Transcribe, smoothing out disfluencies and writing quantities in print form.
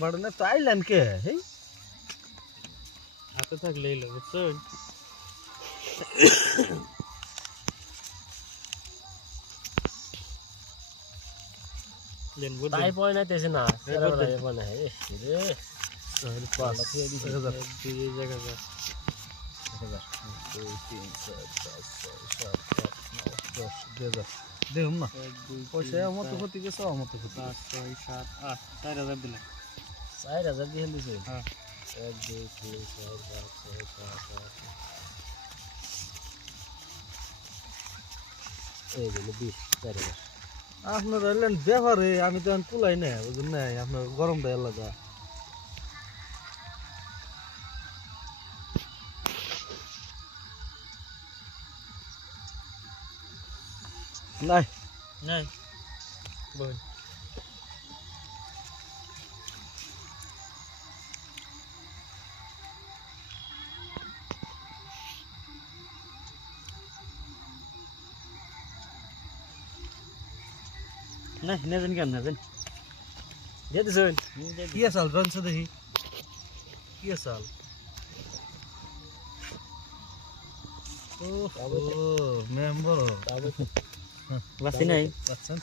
বাড়নে তো আইলেন কে হেই হাতে থাকলে এলো বুঝছেন তাই পয় নাইতেছে না সেরা বলে মনে হয় রে সাড়ে পাঁচ এক হাজার দুই জায়গা যা 2 3 4 5 6 7 8 9 10 2000 দেখুন না 1 2 পয়সা আমার তো ক্ষতি গেছে আমার তো ক্ষতি 5 6 7 8 4000 দিলাম 4000 দিয়ে দিছে হ্যাঁ 1 2 3 4 5 6 7 8 এই যে 20 4000 আপনার এলেন ব্যাপারে আমি তো এখন কুলাই না বুঝুন না আপনার গরম দেয় আলাদা নাই নাই বল না নেবেন কেন নেবেন দিয়ে দিছেন কি আসাল রনছে দেখি কি আসাল ও মেম্বার তাও বাসি নাই পাচ্ছেন